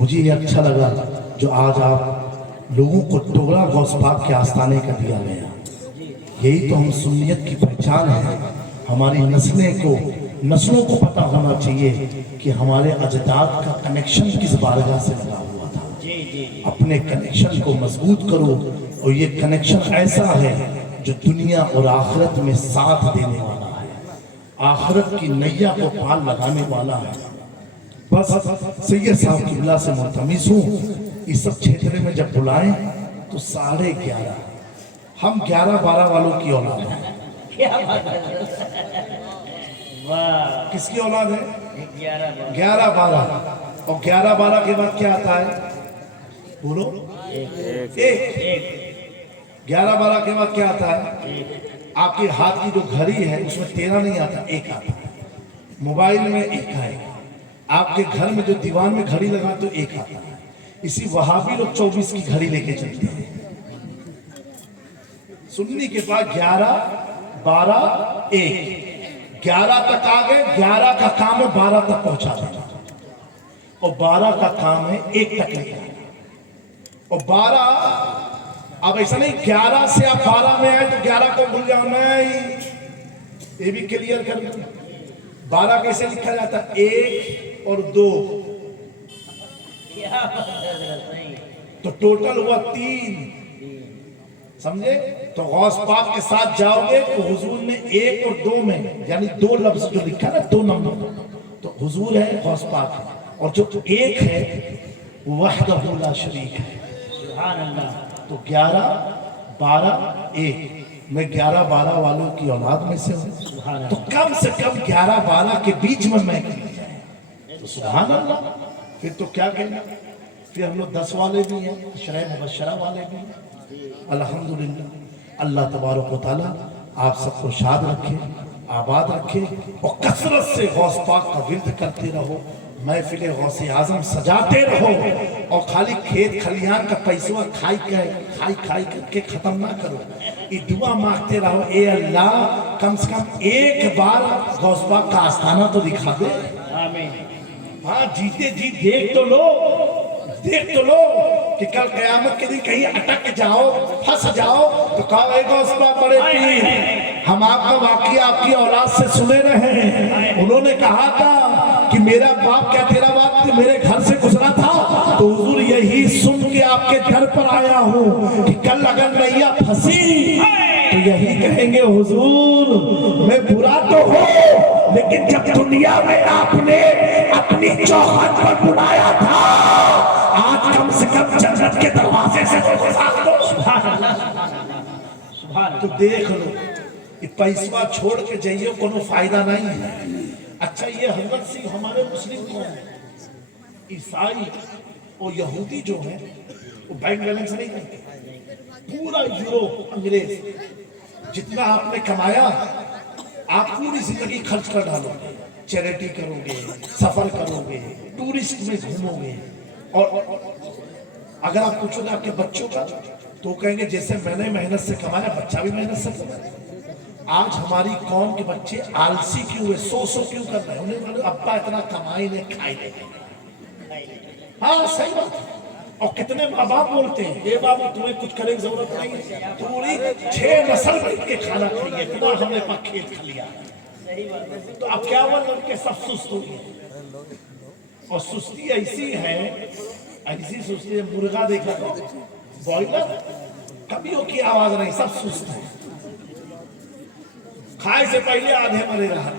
مجھے یہ اچھا لگا جو آج آپ لوگوں کو ٹکڑا غوث پاک کے آستانے کا دیا گیا. یہی تو ہم سنیت کی پہچان ہے. ہماری نسلوں کو پتہ ہونا چاہیے کہ ہمارے اجداد کا کنیکشن کس بارگاہ سے لگا ہوا تھا. اپنے کنیکشن کو مضبوط کرو، اور یہ کنیکشن ایسا ہے جو دنیا اور آخرت میں ساتھ دینے والا ہے، آخرت کی نیا کو پال لگانے والا ہے. بس سید صاحب قبلہ سے ملتمس ہوں، اس سب چھیترے میں جب بلائیں تو 11:30. ہم 11-12 والوں کی اولاد ہیں. کس کی اولاد ہے؟ 11-12. اور 11-12 کے بعد کیا آتا ہے؟ بولو. 1. 11-12 کے بعد کیا آتا ہے؟ آپ کے ہاتھ کی جو گھڑی ہے اس میں 13 نہیں آتا، 1 آتا ہے. موبائل میں 1 آئے گا. آپ کے گھر میں جو دیوان میں گھڑی لگا تو 1 آتا ہے. اسی وہابی لوگ 24 کی گھڑی لے کے چلتے ہیں. سننی کے بعد 11-12 1. 11 تک آگئے، 11 کا کام ہے 12 تک پہنچا دینا، اور 12 کا کام ہے 1 تک لے جانا. اور 12 اب ایسا نہیں 11 سے آپ 12 میں آئے تو 11 کو بھول جاؤ. نہیں، یہ بھی کلیئر کر دوں. 12 کیسے لکھا جاتا ہے؟ 1 اور 2 تو ٹوٹل ہوا 3. سمجھے؟ تو غوث پاک کے ساتھ جاؤ گے تو حضور نے 1 اور 2 میں، یعنی 2 لفظ جو لکھا نا 2 نمبر، تو حضور ہے، غوث پاک ہے. اور جو 1 ہے وحدہ لا شریک ہے. سبحان اللہ. تو 11-12 1. میں 11-12 والوں کی اولاد میں سے ہوں، تو کم سے کم 11-12 کے بیچ میں کیا جائے تو سبحان اللہ. پھر تو کیا کہنا. پھر ہم لوگ 10 والے بھی ہیں، 10 مبشرہ والے بھی ہیں. الحمدللہ. اللہ تبارک و تعالی آپ سب کو شاد رکھے، آباد رکھے، اور کثرت سے غوث پاک کا ورد کرتے رہو، محفل غوث اعظم سجاتے رہو، اور خالی کھیت کھلیان کا پیسہ کھائی کر کے ختم نہ کرو. یہ دعا مانگتے رہو، اے اللہ کم سے کم ایک بار غوث پاک کا آستانہ تو دکھا دے. آمین. ہاں جیتے جی دیکھ تو لو کہ کل قیامت کے دن کہیں اٹک جاؤ، پھنس جاؤ تو کہو اے غوث پاک بڑے پیر، ہم آپ کا واقعہ آپ کی اولاد سے سنے رہے ہیں. انہوں نے کہا تھا کہ میرا باپ کیا تیرا باپ میرے گھر سے گزرا تھا، تو حضور یہی سن کے آپ کے گھر پر آیا ہوں کہ کل اگر نیا پھنسی تو یہی کہیں گے حضور میں برا تو ہوں، لیکن جب دنیا میں آپ نے اپنی چوکھٹ پر بلایا تھا، آج کم سے کم جنت کے دروازے سے تو گزار دو. تو دیکھ لو یہ پیسہ چھوڑ کے جائیے کوئی فائدہ نہیں ہے. اچھا یہ حضرت سنگھ ہمارے مسلم کون ہیں؟ عیسائی اور یہودی جو ہیں وہ بینک بیلنس نہیں کرتے. پورا یوروپ انگریز جتنا آپ نے کمایا آپ پوری زندگی خرچ کر ڈالو گے، چیریٹی کرو گے، سفر کرو گے، ٹورسٹ میں گھومو گے. اور اگر آپ پوچھو گے آپ کے بچوں کا تو کہیں گے جیسے میں نے محنت سے کمایا بچہ بھی محنت سے کمایا. آج ہماری قوم کے بچے آلسی کیوں ہوئے، سو کیوں کر رہے ہیں؟ انہیں معلوم ابا اتنا کمائی نے کھائی لے. ہاں صحیح بات ہے. اور کتنے ماں باپ بولتے ہیں اے بابو تمہیں کچھ کرنے کی ضرورت نہیں، پوری 6 نسل بیٹھ کے کھانا کھائیے، اتنا ہم نے پاک کھیت کھا لیا. تو اب کیا ہوا لڑ کے سب سست ہو گئے. اور سستی ایسی سستی ہے، مرغا دیکھا تو بوائلر کبھی کی آواز نہیں، سب سست ہے. کھائے سے پہلے آدھے مرے رہا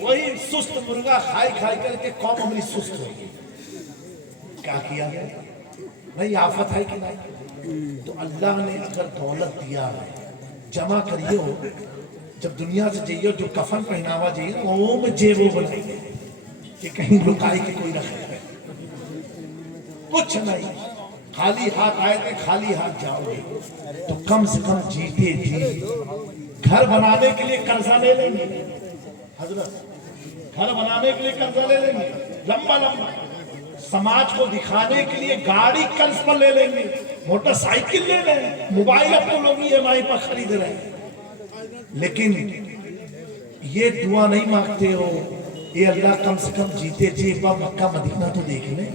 وہی سست مرغا کھائی کر کے قوم ہماری سست ہوئی. کیا کیا گیا؟ نہیں آفت ہے کہ نہیں؟ تو اللہ نے اگر دولت دیا ہے جمع کریے ہو، جب دنیا سے جائیے جو کفن پہناوا جائیے وہ میں جیبوں بنائیے کہ کہیں لکائی کے کوئی رکھے. کچھ نہیں، خالی ہاتھ آئے تھے خالی ہاتھ جاؤ گے. تو کم سے کم جیتے جی گھر بنانے کے لیے قرضہ لے لیں گے. حضرت گھر بنانے کے لیے قرضہ لے لیں گے لمبا. سماج کو دکھانے کے لیے گاڑی قرض پر لے لیں گے، موٹر سائیکل لے لیں، موبائل اب تو لوگ EMI پر خرید رہے ہیں. لیکن یہ دعا نہیں مانگتے ہو یہ اللہ کم سے کم جیتے جی ایک بار مکہ مدینہ تو دیکھ لیں.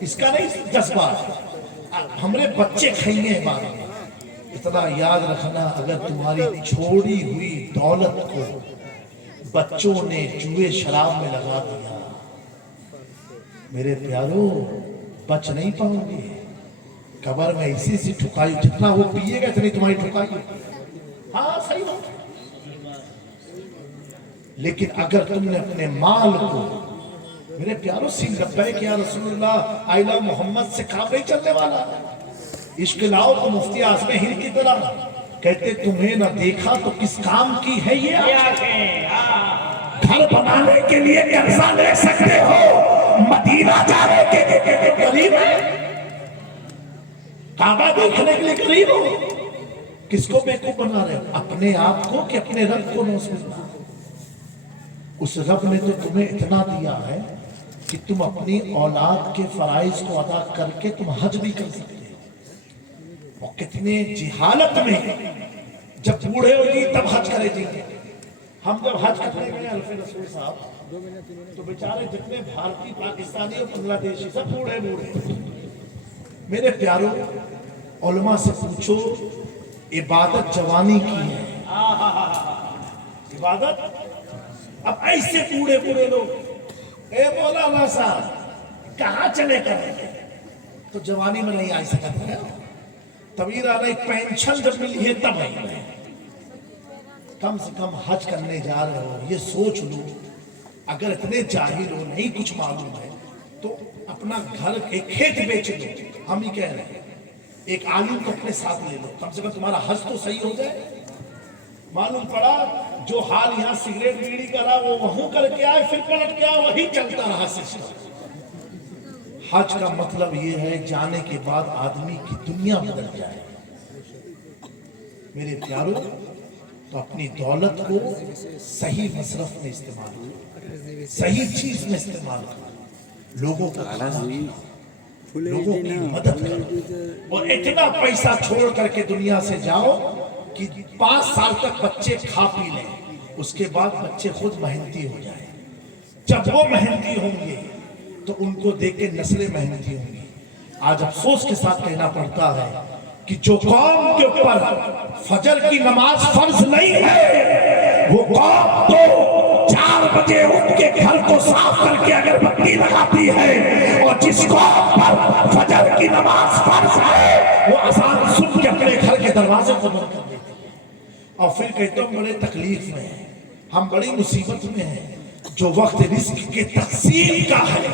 اس کا نہیں جذبہ ہمارے بچے کھائیں بات میں. اتنا یاد رکھنا اگر تمہاری چھوڑی ہوئی دولت کو بچوں نے جوئے شراب میں لگا دیا میرے پیاروں بچ نہیں پاؤ گے. قبر میں اسی سی ٹھکائی جتنا وہ پیے گا اتنی تمہاری ٹھکائی. ہاں صحیح بات. لیکن اگر تم نے اپنے مال کو میرے پیاروں سین لبیک یا رسول اللہ آئی لو محمد سے کام نہیں چلنے والا. عشق لاؤ تو مفتی اعظم ہند کی طرح کہتے تمہیں نہ دیکھا تو کس کام کی ہے یہ آنکھیں. گھر بنانے کے لیے قرضہ لے سکتے ہو مدینہ جانے کے لیے قریب ہے. کعبہ دیکھنے کے لیے قریب ہو. کس کو بیوقوف بنا رہے ہو اپنے آپ کو کہ اپنے رب کو نہ سمجھنا. اس رب نے تو تمہیں اتنا دیا ہے کہ تم اپنی اولاد کے فرائض کو ادا کر کے تم حج بھی کر سکتے ہو. اور کتنے جہالت میں جب بوڑھے ہو گئی تب حج کرے جی. ہم جب حج کرنے گئے الف رسول صاحب تو بیچارے جتنے بھارتی پاکستانی اور بنگلہ دیشی سب بوڑھے بوڑھے. میرے پیاروں علماء سے پوچھو عبادت جوانی کی ہے. عبادت اب ایسے بوڑھے بوڑھے لوگ اے مولانا صاحب کہاں چلے کریں گے تو جوانی میں نہیں آئی سکتا ہے. طویل علیہ پینشن جب ملی ہے تب آئی ہے. کم سے کم حج کرنے جا رہے ہو یہ سوچ لو. اگر اتنے جاہل ہو نہیں کچھ معلوم ہے تو اپنا گھر ایک کھیت بیچ لو. ہم ہی کہہ رہے ہیں ایک عالم کو اپنے ساتھ لے لو کم سے کم تمہارا حج تو صحیح ہو جائے. معلوم پڑا جو حال یہاں سگریٹ بیڑی کا رہا وہ وہاں کر کے آئے پھر پلٹ کے آئے وہی چلتا رہا سلسلہ. حج کا مطلب یہ ہے جانے کے بعد آدمی کی دنیا بدل جائے. میرے پیاروں تو اپنی دولت کو صحیح مصرف میں استعمال کرو صحیح چیز میں استعمال کرو. لوگوں کو لوگوں کی مدد کرو اور اتنا پیسہ چھوڑ کر کے دنیا سے جاؤ کہ 5 سال تک بچے کھا پی لیں. اس کے بعد بچے خود محنتی ہو جائیں. جب وہ محنتی ہوں گے تو ان کو دیکھ کے نسلیں محنتی ہوں گی. آج افسوس کے ساتھ کہنا پڑتا ہے کہ جو قوم کے اوپر فجر کی نماز فرض نہیں ہے وہ قوم تو 4 بجے اٹھ کے گھر کو صاف کر کے اگر بتی لگاتی ہے اور جس قوم پر فجر کی نماز فرض ہے وہ اذان سن کے اپنے گھر کے دروازے کو بند کر دیتی ہے اور پھر کہتے ہیں بڑے تکلیف میں ہیں ہم بڑی مصیبت میں ہیں. جو وقت رزق کے تقسیم کا ہے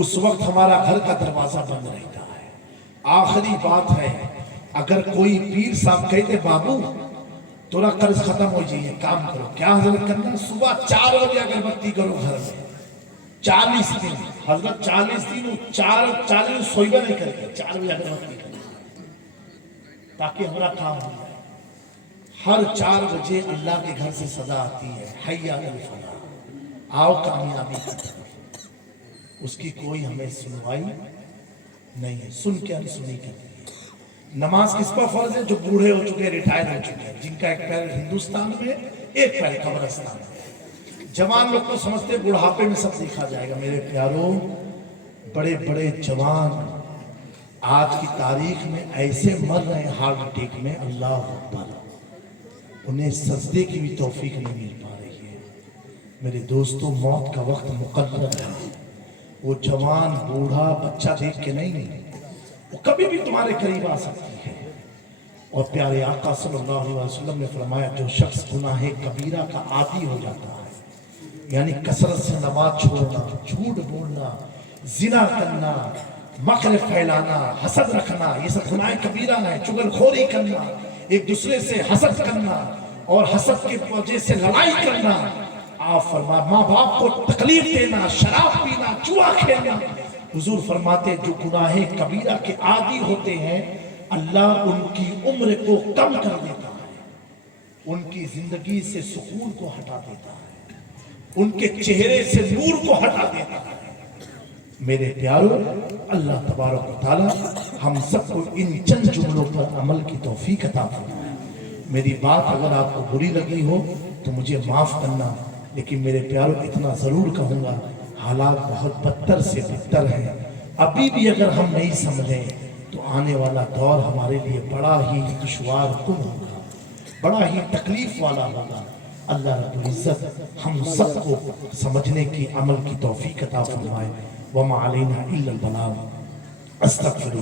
اس وقت ہمارا گھر کا دروازہ بند رہتا ہے. آخری بات ہے اگر کوئی پیر صاحب کہتے بابو تھوڑا قرض ختم ہو جائے کام کرو کیا حضرت کرنا صبح 4 بجے اگربتی کرو گھر میں 40 دن حضرت 40 دن 40 سوئیبہ نہیں کرے گا 4 بجے اگربتی کرے تاکہ ہمارا کام ہو جائے. ہر 4 بجے اللہ کے گھر سے صدا آتی ہے حی علی الفلاح آؤ کامیابی کی طرف. اس کی کوئی ہمیں سنوائی نہیں ہے. سن کے انسنی کرتی ہے. نماز کس پر فرض ہے جو بوڑھے ہو چکے ریٹائر ہو چکے ہیں جن کا ایک پیر ہندوستان میں ایک پیر قبرستان میں. جوان لوگ تو سمجھتے بڑھاپے میں سب دیکھا جائے گا. میرے پیاروں بڑے بڑے جوان آج کی تاریخ میں ایسے مر رہے ہیں ہارٹ اٹیک میں اللہ اکبر انہیں سجدے کی بھی توفیق نہیں مل پا رہی ہے. میرے دوستوں موت کا وقت مقرر ہے. وہ جوان بوڑھا بچہ دیکھ کے نہیں وہ کبھی بھی تمہارے قریب آ سکتی ہے. اور پیارے آقا صلی اللہ علیہ وسلم نے فرمایا جو شخص گناہ کبیرہ کا عادی ہو جاتا ہے یعنی کثرت سے نماز چھوڑنا جھوٹ بولنا زنا کرنا مکر پھیلانا حسد رکھنا یہ سب گناہ کبیرہ ہے. چغل خوری کرنا ایک دوسرے سے حسد کرنا اور حسد کی وجہ سے لڑائی کرنا آپ فرما ماں باپ کو تکلیف دینا شراب پینا جوا کھیلنا. حضور فرماتے جو گناہ کبیرہ کے عادی ہوتے ہیں اللہ ان کی عمر کو کم کر دیتا ہے. ان کی زندگی سے سکون کو ہٹا دیتا ہے. ان کے چہرے سے نور کو ہٹا دیتا ہے. میرے پیاروں اللہ تبارک و تعالی ہم سب کو ان چند جملوں پر عمل کی توفیق عطا فرمائے. میری بات اگر آپ کو بری لگی ہو تو مجھے معاف کرنا لیکن میرے پیاروں اتنا ضرور کہوں گا، حالات بہت بدتر سے بدتر ہیں۔ ابھی بھی اگر ہم نہیں سمجھیں تو آنے والا دور ہمارے لیے بڑا ہی دشوار کن ہوگا، بڑا ہی تکلیف والا ہوگا۔ اللہ رب العزت ہم سب کو سمجھنے کی، عمل کی توفیق عطا فرمائے۔ وما علینا الا البلاغ۔ استغفر اللہ۔